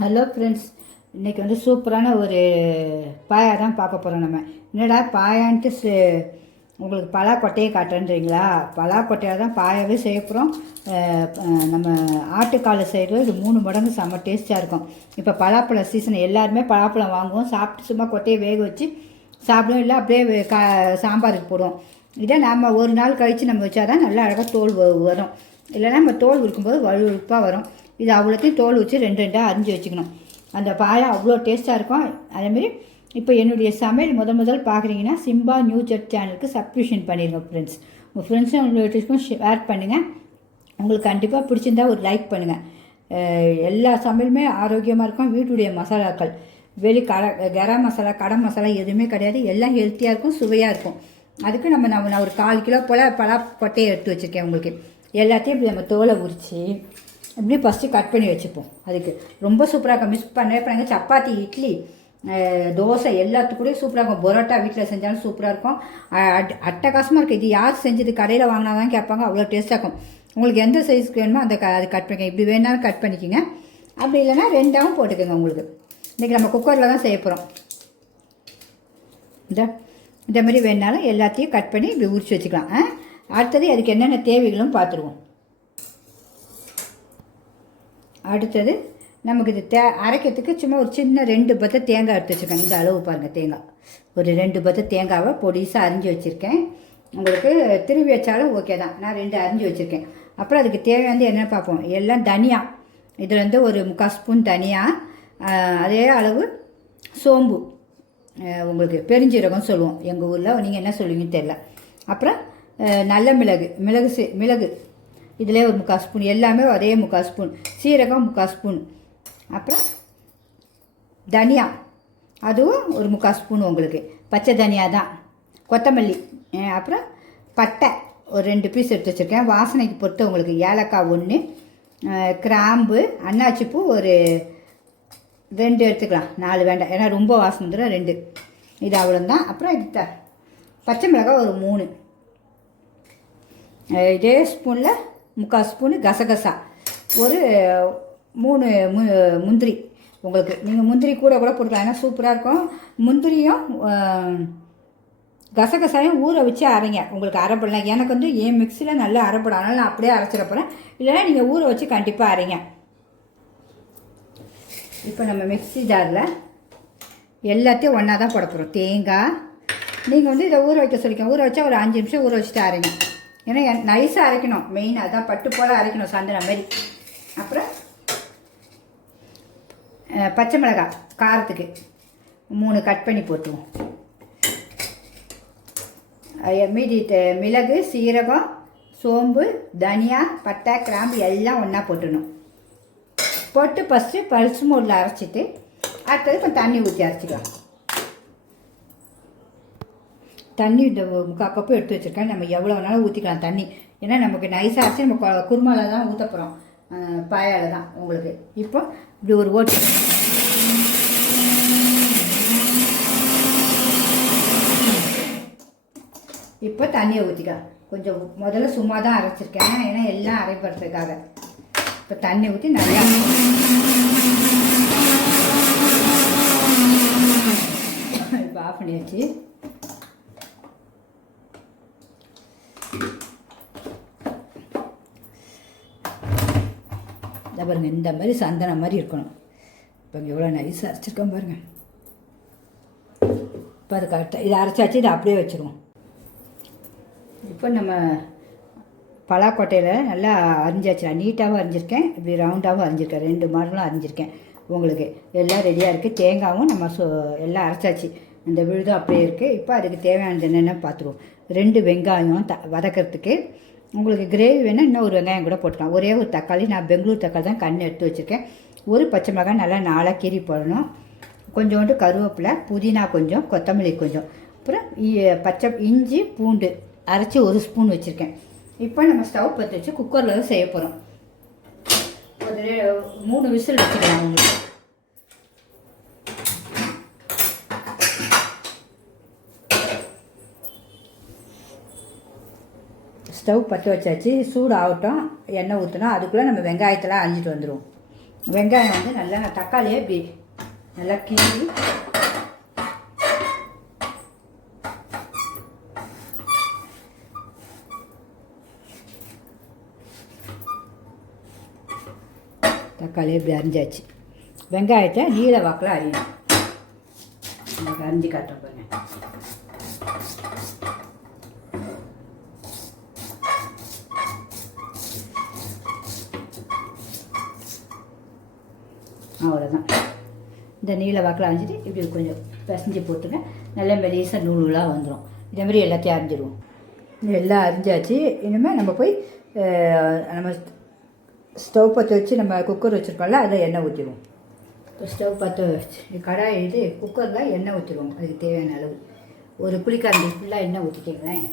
Hello friends இன்றைக்கி வந்து சூப்பரான ஒரு பாயா தான் பார்க்க போகிறோம் நம்ம. என்னடா பாயான்ட்டு சே- உங்களுக்கு பலாக்கொட்டையை காட்டுறேன்றீங்களா? பலாக்கொட்டையில் தான் பாயாவே செய்ய போகிறோம் நம்ம ஆட்டுக்கால் செய்கிறது இது மூணு மடங்கு செம்ம டேஸ்ட்டாக இருக்கும். இப்போ பலாப்பழ சீசன் எல்லாருமே பலாப்பழம் வாங்குவோம். சாப்பிட்டு சும்மா கொட்டையை வேக வச்சு சாப்பிடுவோம். இல்லை அப்படியே கா சாம்பாருக்கு போடுவோம். இதை நாம் ஒரு நாள் கழித்து நம்ம வச்சா தான் நல்லா அழகாக தோல் வரும். இல்லைன்னா நம்ம தோல் இருக்கும்போது வழுவழுப்பாக வரும். இது அவ்வளோத்தையும் தோல் வச்சு ரெண்டு ரெண்டாக அரிஞ்சு வச்சுக்கணும். அந்த பாயா அவ்வளோ டேஸ்ட்டாக இருக்கும். அதேமாரி இப்போ என்னுடைய சமையல் முத முதல் பார்க்குறீங்கன்னா சிம்பா நியூ ஜெட் சேனலுக்கு சப்ஸ்கிரிப்ஷன் பண்ணிடுங்க ஃப்ரெண்ட்ஸ் உங்கள் ஃப்ரெண்ட்ஸும் ரிலேட்டிவ்ஸ்க்கும் ஷேர் பண்ணுங்கள் உங்களுக்கு கண்டிப்பாக பிடிச்சிருந்தா ஒரு லைக் பண்ணுங்கள் எல்லா சமையலுமே ஆரோக்கியமாக இருக்கும். வீட்டுடைய மசாலாக்கள் வெளி கடை கரம் மசாலா கடை மசாலா எதுவுமே கிடையாது. எல்லாம் ஹெல்த்தியாக இருக்கும் சுவையாக இருக்கும். அதுக்கு நம்ம நம்ம நான் ஒரு கால் கிலோ போல் பலா கொட்டையை எடுத்து வச்சுருக்கேன் உங்களுக்கு. எல்லாத்தையும் இப்படி நம்ம தோலை உரித்து இப்படி ஃபஸ்ட்டு கட் பண்ணி வச்சுப்போம். அதுக்கு ரொம்ப சூப்பராக இருக்கும். மிஸ் பண்ணவே பண்ணாங்க சப்பாத்தி இட்லி தோசை எல்லாத்துக்கூடயும் சூப்பராக இருக்கும். பரோட்டா வீட்டில் செஞ்சாலும் சூப்பராக இருக்கும். அட்டகாசமாக இருக்குது இது யார் செஞ்சது? கடையில் வாங்கினா தான் கேட்பாங்க. அவ்வளோ டேஸ்ட்டாக இருக்கும். உங்களுக்கு எந்த சைஸ்க்கு வேணுமோ அந்த க அது கட் பண்ணிக்கங்க இப்படி வேணாலும் கட் பண்ணிக்கோங்க. அப்படி இல்லைன்னா ரெண்டாகவும் போட்டுக்கோங்க உங்களுக்கு. இன்றைக்கி நம்ம குக்கரில் தான் செய்ய போகிறோம் இந்த இந்த மாதிரி வேணாலும் எல்லாத்தையும் கட் பண்ணி இப்படி உரிச்சு வச்சுக்கலாம். அடுத்தது அதுக்கு என்னென்ன தேவைகளும் பார்த்துருவோம். அடுத்தது நமக்கு இது தே அரைக்கிறதுக்கு சும்மா ஒரு சின்ன ரெண்டு பத்த தேங்காய் எடுத்து வச்சுருக்கேன். இந்த அளவு பாருங்கள் தேங்காய். ஒரு ரெண்டு பத்த தேங்காவை பொடிசாக அரிஞ்சு வச்சுருக்கேன். உங்களுக்கு திருவி வச்சாலும் ஓகே தான். நான் ரெண்டு அரிஞ்சு வச்சுருக்கேன். அப்புறம் அதுக்கு தேவையானது என்னென்னு பார்ப்போம். எல்லாம் தனியா. இதில் வந்து ஒரு முக்கால் ஸ்பூன் தனியா அதே அளவு சோம்பு. உங்களுக்கு பெருஞ்சீரகம் சொல்லுவோம். எங்கள் ஊரில் நீங்கள் என்ன சொல்லுவீங்கன்னு தெரில அப்புறம் நல்ல மிளகு. மிளகு சீ- மிளகு. இதிலே ஒரு முக்கால் ஸ்பூன் எல்லாமே அதே முக்கால் ஸ்பூன். சீரகம் முக்கால் ஸ்பூன். அப்புறம் தனியா அதுவும் ஒரு முக்கால் ஸ்பூன் உங்களுக்கு. பச்சை தனியா தான். கொத்தமல்லி அப்புறம் பட்டை ஒரு ரெண்டு பீஸ் எடுத்து வச்சுருக்கேன். வாசனைக்கு பொறுத்து உங்களுக்கு ஏலக்காய் ஒன்று கிராம்பு அன்னாச்சிப்பூ ஒரு ரெண்டு எடுத்துக்கலாம். நாலு வேண்டாம். ஏன்னா ரொம்ப வாசனை வந்துடும் ரெண்டு. இது அவ்வளோதான் அப்புறம் இது த பச்சை மிளகாய் ஒரு மூணு. இதே ஸ்பூனில் முக்கால் ஸ்பூனு கசகசா. ஒரு மூணு மு முந்திரி உங்களுக்கு. நீங்கள் முந்திரி கூட கூட போட்டுக்கலாம். ஏன்னா சூப்பராக இருக்கும். முந்திரியும் கசகசாயம் ஊற வச்சு அரைங்க. உங்களுக்கு அரைப்படலாம் எனக்கு வந்து என் மிக்சியில் நல்லா அரைப்படும். அதனால் நான் அப்படியே அரைச்சிட போகிறேன் இல்லைன்னா நீங்கள் ஊற வச்சு கண்டிப்பாக அரைங்க. இப்போ நம்ம மிக்ஸி ஜாரில் எல்லாத்தையும் ஒன்றா தான் போட போகிறோம் தேங்காய். நீங்கள் வந்து இதை ஊற வைக்க சொல்லிக்கோங்க. ஊற வச்சா ஒரு அஞ்சு நிமிஷம் ஊற வச்சுட்டு அரைங்க. ஏன்னா நைஸாக அரைக்கணும். மெயின் அதான் பட்டு போல் அரைக்கணும் சந்தனம் மாதிரி. அப்புறம் பச்சை மிளகாய் காரத்துக்கு. மூணு கட் பண்ணி போட்டுருவோம். அஹ், மீதி மிளகு சீரகம் சோம்பு தனியா பட்டை கிராம்பு எல்லாம் ஒன்றா போட்டுடணும். போட்டு ஃபஸ்ட்டு பல்ஸ் மோடில் அரைச்சிட்டு அடுத்தது கொஞ்சம் தண்ணி ஊற்றி அரைச்சிக்கலாம். தண்ணி இந்த முக்கால் கப்பு எடுத்து வச்சுருக்கேன். நம்ம எவ்வளோ வேணாலும் ஊற்றிக்கலாம் தண்ணி. ஏன்னா நமக்கு நைஸாக ஆச்சு நம்ம குருமாவில் தான் ஊற்ற போகிறோம் பாயால் தான் உங்களுக்கு. இப்போ இப்படி ஒரு ஓட்டு. இப்போ தண்ணியை ஊற்றிக்கலாம் கொஞ்சம் முதல்ல சும்மா தான் அரைச்சிருக்கேன். ஏன்னா எல்லாம் அரைப்படுறதுக்காக. இப்போ தண்ணி ஊற்றி நல்லா இப்போ ஆஃப் பண்ணியாச்சு. பாருங்கள் பாருங்க இந்த மாதிரி சந்தனம் மாதிரி இருக்கணும். இப்போ எவ்வளோ நைஸாக அரைச்சிருக்கோம் பாருங்க. இப்போ அது கரெக்டாக இதை அரைச்சாச்சு இதை அப்படியே வச்சுருவோம். இப்போ நம்ம பலாக்கொட்டையில் நல்லா அரிஞ்சாச்சு. நான் நீட்டாகவும் அரிஞ்சிருக்கேன் இப்படி ரவுண்டாகவும் அரிஞ்சிருக்கேன். ரெண்டு மாடலும் அரிஞ்சிருக்கேன் உங்களுக்கு. எல்லாம் ரெடியாக இருக்குது தேங்காயும் நம்ம சோ எல்லாம் அரைச்சாச்சு. இந்த விழுதும் அப்படியே இருக்குது இப்போ அதுக்கு தேவையானது என்னென்ன பார்த்துருவோம். ரெண்டு வெங்காயம் த வதக்கிறதுக்கு உங்களுக்கு கிரேவி வேணால் இன்னும் ஒரு வெங்காயம் கூட போட்டுக்கலாம். ஒரே ஒரு தக்காளி நான் பெங்களூர் தக்காளி தான் கண்ணு எடுத்து வச்சுருக்கேன். ஒரு பச்சை மிளகாய் நல்லா நாளாக கீறி போடணும். கொஞ்சோண்டு கருவேப்பிலை புதினா கொஞ்சம் கொத்தமல்லி கொஞ்சம். அப்புறம் இ- பச்சை இஞ்சி பூண்டு அரைச்சி ஒரு ஸ்பூன் வச்சுருக்கேன். இப்போ நம்ம ஸ்டவ் பற்றி வச்சு குக்கரில் தான் செய்ய போகிறோம் ஒரு மூணு விசில் வச்சுக்கலாம் உங்களுக்கு. ஸ்டவ் பற்ற வச்சாச்சு சூடு ஆகட்டும் எண்ணெய் ஊற்றினா அதுக்குள்ளே நம்ம வெங்காயத்தெல்லாம் அரிஞ்சிட்டு வந்துடுவோம் வெங்காயம் வந்து நல்லா தக்காளியே இப்படி நல்லா கீறி தக்காளி இப்படி அரிஞ்சாச்சு. வெங்காயத்தை நீல வாக்கில் அரியணும். அரிஞ்சு காட்டுறேன் பாருங்க. அவ்வளோதான் இந்த நீல வாக்கில் அரைஞ்சிட்டு இப்படி கொஞ்சம் பிசைஞ்சு போட்டுங்க. நல்ல மெலிசாக நூலாக வந்துடும் இதே மாதிரி எல்லாத்தையும் அரைஞ்சிடுவோம் எல்லாம் அரிஞ்சாச்சு இனிமேல் நம்ம போய் நம்ம ஸ்டவ் பற்ற வச்சு நம்ம குக்கர் வச்சுருக்கோம்ல அதை எண்ணெய் ஊற்றிடுவோம் இப்போ ஸ்டவ் பற்ற வச்சு கடாய் இது குக்கரில் எண்ணெய் ஊற்றிடுவோம் அதுக்கு தேவையான அளவு. ஒரு புளிக்கரண்டி ஃபுல்லாக எண்ணெய் ஊற்றிக்கிங்களேன்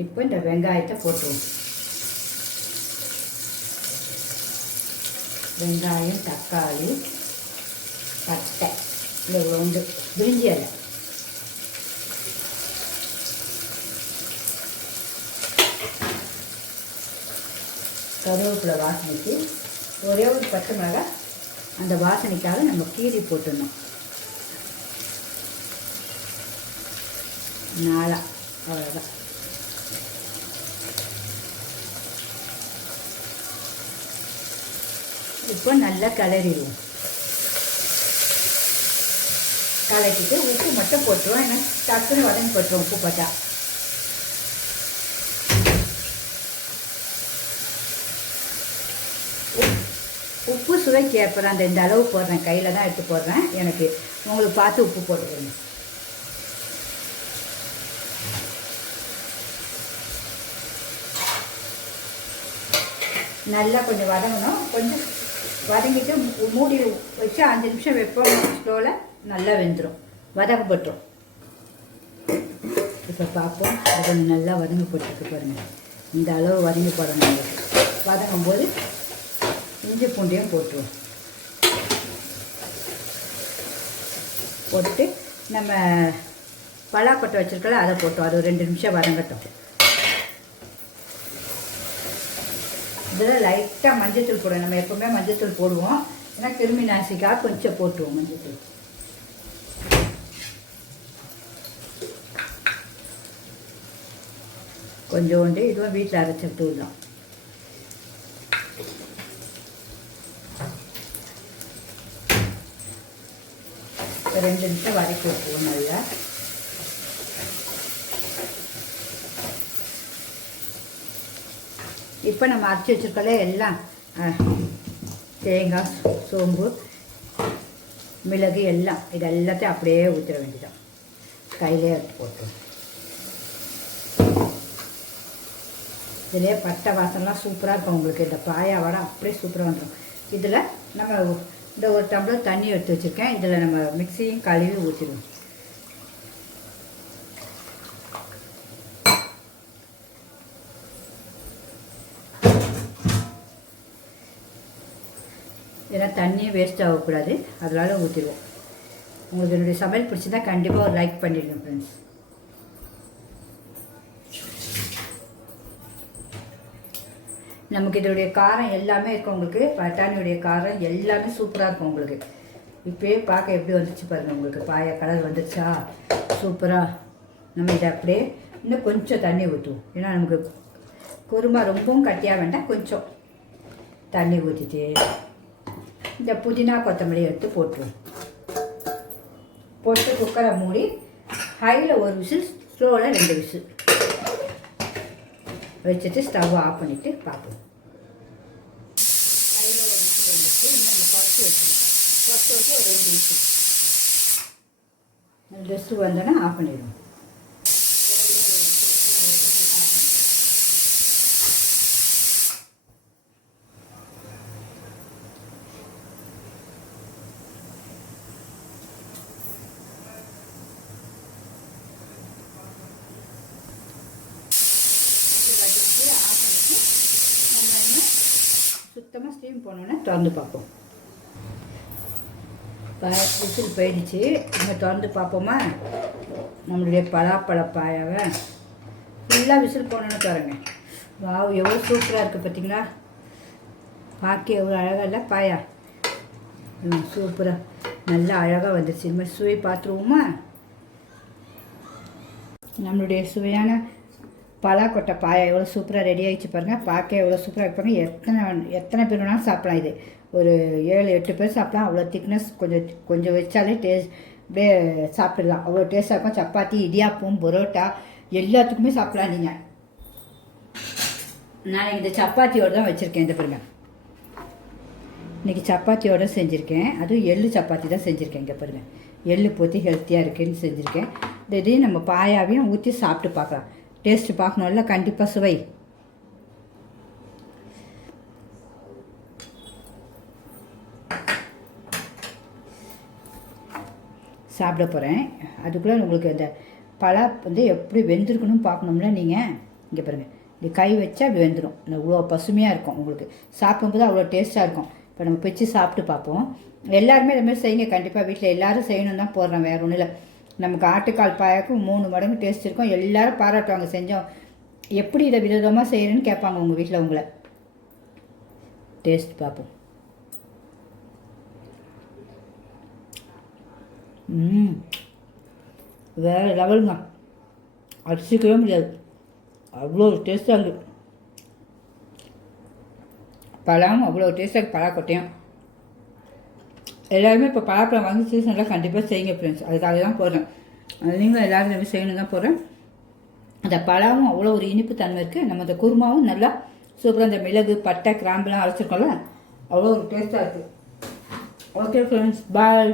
இப்போ இந்த வெங்காயத்தை போட்டுருவோம். வெங்காயம் தக்காளி பட்டை. இல்லை வந்து பிரிஞ்சி இலை. கருவேப்பிலை வாசனைக்கு ஒரே ஒரு பச்சை மிளகாய் அந்த வாசனைக்காக நம்ம கீரி போட்டுடணும். நாளா. அவ்வளோதான் இப்போ நல்லா கிளறிடுவோம். கலக்கிட்டு உப்பு மட்டும் போட்டுருவோம். ஏன்னா டக்குன்னு உடஞ்சி போட்டுருவோம் உப்பு போட்டா. உப்பு சுவைக்கு ஏற்ப அந்த இந்த அளவு போடுறேன். கையில் தான் எடுத்து போடுறேன். எனக்கு உங்களுக்கு பார்த்து உப்பு போட்டுக்கோங்க. நல்லா கொஞ்சம் வதங்கணும். கொஞ்சம் வதங்கிட்டு மூடி வச்சு அஞ்சு நிமிஷம் வைப்போம். ஸ்லோவில் நல்லா வெந்துடும் வதக்கப்பட்டுரும். இப்போ பார்ப்போம். அது நல்லா வதங்கி போட்டுருக்கு பாருங்கள் இந்த அளவு வதங்கி போடணும் வதங்கும் போது இஞ்சி பூண்டையும் போட்டுருவோம். போட்டு நம்ம பலாக்கொட்டை வச்சுருக்கல அதை போட்டோம். அது ஒரு ரெண்டு நிமிஷம் வதங்கட்டும். இதில் லைட்டாக மஞ்சத்தூள் போடுவோம். நம்ம எப்பவுமே மஞ்சத்தூள் போடுவோம். ஏன்னா கிருமி நாசிக்காக கொஞ்சம் போட்டுருவோம் மஞ்சத்தூள். கொஞ்சோண்டு இதுவும் வீட்டில் அரைச்ச தூள் தான். ஒரு ரெண்டு நிமிஷம் வதக்கி வைப்போம் நல்லா. இப்போ நம்ம அரைச்சி வச்சிருக்கல எல்லாம் தேங்காய் சோம்பு மிளகு எல்லாம் இது எல்லாத்தையும் அப்படியே ஊற்றிட வேண்டியதான் கையிலே எடுத்து போட்டு. இதிலே பட்டை வாசம்லாம் சூப்பராக இருக்கும் உங்களுக்கு. இந்த பாயா வடை அப்படியே சூப்பராக வந்துடும் இதில் நம்ம இந்த ஒரு டம்ளர் தண்ணி எடுத்து வச்சுருக்கேன். இதில் நம்ம மிக்சியும் கழுவி ஊற்றிடுவோம் ஏன்னா தண்ணியும் வேஸ்ட் ஆகக்கூடாது. அதனால ஊற்றிடுவோம் உங்களுக்கு என்னுடைய சமையல் பிடிச்சிருந்தா கண்டிப்பாக ஒரு லைக் பண்ணிடுங்க ஃப்ரெண்ட்ஸ் நமக்கு இதோடைய காரம் எல்லாமே இருக்கும் உங்களுக்கு. பட்டாணியுடைய காரம் எல்லாமே சூப்பராக இருக்கும் உங்களுக்கு. இப்போயே பார்க்க எப்படி வந்துச்சு பாருங்கள் உங்களுக்கு. பாய கலர் வந்துருச்சா? சூப்பராக நம்ம இதை அப்படியே இன்னும் கொஞ்சம் தண்ணி ஊற்றுவோம் ஏன்னா நமக்கு குருமா ரொம்பவும் கட்டியாக வேண்டாம் கொஞ்சம் தண்ணி ஊற்றிட்டு இந்த புதினா கொத்தமல்லி எடுத்து போட்டுருவோம். போட்டு குக்கரை மூடி ஹையில் ஒரு விசில் ஸ்லோவில் ரெண்டு விசில். வச்சுட்டு ஸ்டவ் ஆஃப் பண்ணிவிட்டு பார்ப்போம். ஹையில் ஒரு விசில் வந்துச்சு இன்னும் நம்ம குறைச்சி வச்சுருவோம் குறைச்சி வச்சு ஒரு ரெண்டு விசில். ரெண்டு விசில் வந்தோன்னே ஆஃப் பண்ணிடுவோம் வச்சுட்டு ஆஃப் பண்ணிட்டு நம்ம இன்னும் சுத்தமாக ஸ்டீம் போனோன்னே திறந்து பார்ப்போம். ப- விசில் போயிடுச்சு. நம்ம திறந்து பார்ப்போமா? நம்மளுடைய பலாப்பழ பாயாவை ஃபுல்லாக விசில் போனோன்னு தரங்க வாவ் எவ்வளோ சூப்பராக இருக்குது பார்த்தீங்களா பார்க்க எவ்வளோ அழகாக இல்லை? பாயா. ம் சூப்பராக நல்லா அழகாக வந்துருச்சு. இது மாதிரி சுவை பார்த்துருவோமா? நம்மளுடைய சுவையான பலாக்கொட்டை பாயா எவ்வளோ சூப்பராக ரெடி ஆகிடுச்சு பாருங்கள் பார்க்க எவ்வளோ சூப்பராக இருப்பாங்க எத்தனை எத்தனை பேர் வேணாலும் சாப்பிடலாம் இது. ஒரு ஏழு எட்டு பேர் சாப்பிடலாம். அவ்வளோ திக்னஸ் கொஞ்சம் கொஞ்சம் வச்சாலே டேஸ்ட் அப்படியே சாப்பிடலாம். அவ்வளோ டேஸ்ட்டாக இருக்கும். சப்பாத்தி இடியாப்பம் பரோட்டா எல்லாத்துக்குமே சாப்பிடலாம் நீங்கள் நான் இந்த சப்பாத்தியோடு தான் வச்சுருக்கேன் இந்த பாருங்க. இன்றைக்கி சப்பாத்தியோட செஞ்சுருக்கேன். அதுவும் எள்ளு சப்பாத்தி தான் செஞ்சுருக்கேன் இங்கே பாருங்கள் எள்ளு போற்றி ஹெல்த்தியாக இருக்குன்னு செஞ்சுருக்கேன். இதையும் நம்ம பாயாவையும் ஊற்றி சாப்பிட்டு பார்க்கலாம். டேஸ்ட்டு பார்க்கணும்ல கண்டிப்பாக சுவை. சாப்பிட போகிறேன் அதுக்குள்ளே உங்களுக்கு அந்த பலா வந்து எப்படி வெந்திருக்கணும்னு பார்க்கணும்ல நீங்கள் இங்கே பாருங்கள் இது கை வச்சா அப்படி வெந்துடும் இவ்வளோ பசுமையாக இருக்கும் உங்களுக்கு. சாப்பிடும்போது அவ்வளோ டேஸ்ட்டாக இருக்கும். இப்போ நம்ம பிச்சு சாப்பிட்டு பார்ப்போம். எல்லாருமே இந்த மாதிரி செய்யுங்க. கண்டிப்பாக வீட்டில் எல்லாரும் செய்யணும் தான் போடுறேன். வேறு ஒன்றும் இல்லை. நமக்கு ஆட்டுக்கால் பாயாக்கும் மூணு மடங்கு டேஸ்ட் இருக்கும். எல்லாரும் பாராட்டுவாங்க செஞ்சோம். எப்படி இதை விதவிதமாக செய்கிறேன்னு கேட்பாங்க உங்கள் வீட்டில் உங்களை. டேஸ்ட் பார்ப்போம். ம் வேறு லெவலுங்க. அடிச்சிக்கவே முடியாது. அவ்வளோ டேஸ்ட்டாக இருக்குது பழம் அவ்வளோ டேஸ்ட்டாக பலாக்கொட்டையும். எல்லாருமே இப்போ பலாப்பழம் வாங்கி சீசனில் கண்டிப்பாக செய்யுங்க ஃப்ரெண்ட்ஸ் அதுக்காக தான் போடுறேன் அது நீங்களும் எல்லோரும் இந்த செய்யணும் தான் போகிறேன் அந்த பழமும் அவ்வளோ ஒரு இனிப்பு தன்மை இருக்குது நம்ம அந்த குருமாவும் நல்லா சூப்பராக அந்த மிளகு பட்டை கிராம்புலாம் அரைச்சிருக்கோம்ல அவ்வளோ ஒரு டேஸ்ட்டாக இருக்குது ஓகே ஃப்ரெண்ட்ஸ் பாய்